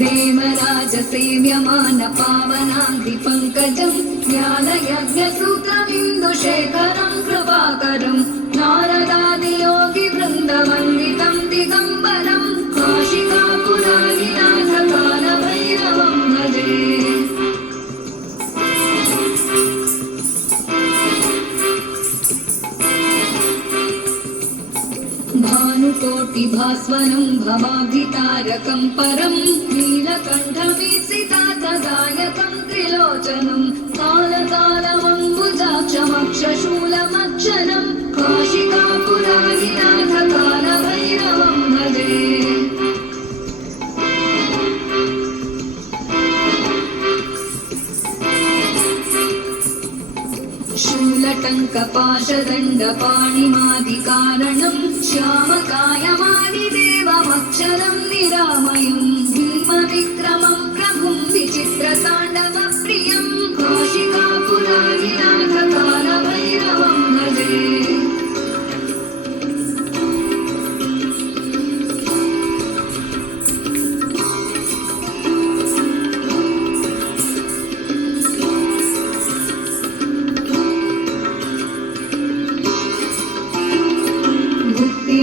देवराज सेव्यमान पावनाङ्घ्रि पङ्कजं ज्ञानयज्ञसूत्रमिन्दुशेखरं कृपाकरं नारदादियोगि वृन्दवन्दितं दिगम्बरं काशिकापुरादिनाथ कालभैरवं भजे। भानुकोटिभास्वरं भवाब्धितारकं परं नीलकण्ठवीसितातदायकं त्रिलोचनं कालकालमम्बुजाक्षमक्षशूलमक्षरं काशिकापुरादिनाथ कालभैरवं भजे। शूलटङ्कपाशदण्डपाणिमादिकारणं श्यामकायमादिदेवमक्षरं निरामयं भीमविक्रमं प्रभुं विचित्रताण्डवप्रियं काशिकापुरादिनाथ कालभैरवं भजे।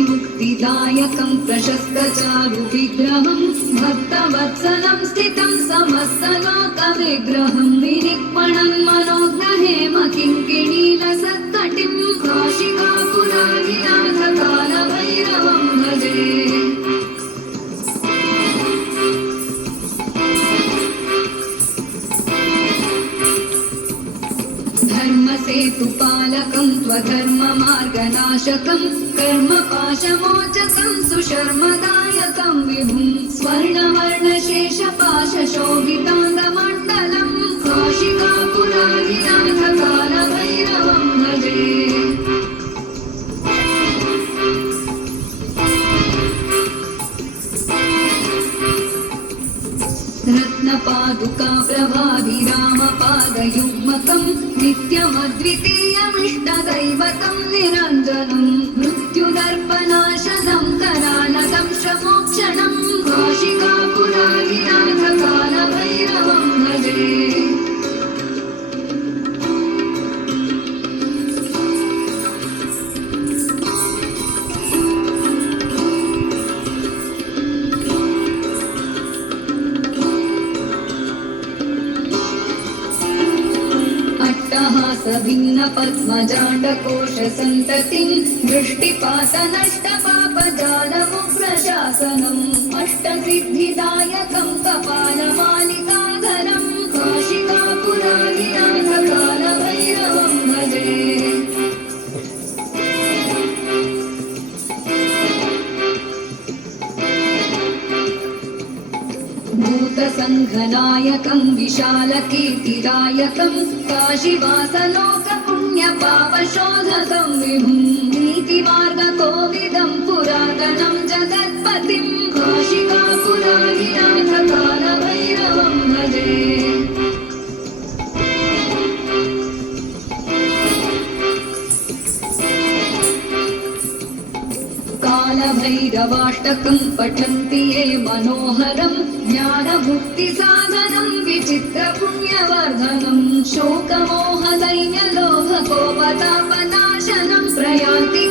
मुक्तिदायकं प्रशस्तचारुविग्रहं भक्तवत्सलं स्थितं समस्तलोकविग्रहं विनिक्मणं मनोज्ञहेम किङ्किणीलसत्कटिं काशिकापुरादिनाथ कालभैरवं भजे। धर्मसेतुपालकं त्वधर्ममार्गनाशकं कर्मपाशमोचकं सुशर्मदायकं विभुं स्वर्णवर्णशेषपाशशोभिताङ्गमण्डलं काशिकापुरादिनाथ कालभैरवं भजे। रत्नपादुका प्रभाभिरामपादयुग्मकं नित्यमद्वितीयमिष्टदैवतं निरञ्जनं मृत्युदर्पनाशनं करालकं श्रमोक्षणं काशिकापुरादिनाथ कालभैरवं भजे। भिन्नपद्मजाण्डकोशसन्ततिं दृष्टिपातनष्टपापजालमुग्रशासनम् अष्टसिद्धिदायकं कपालमालिकाधरं काशिकापुरादिनाथ कालभैरवं भजे। भूतसङ्घनायकं विशालकीर्तिदायकं काशीवासलोकपुण्यपापशोधकं विभुं नीतिमार्गकोविदं पुरातनं जगत्पतिं काशिकापुरादिनाथ कालभैरवं भजे। कालभैरवाष्टकं पठन्ति ये मनोहरं ज्ञानमुक्तिसाधनं विचित्रपुण्यवर्धनं शोकमोहदैन्यलोभकोपतापनाशनं प्रयान्ति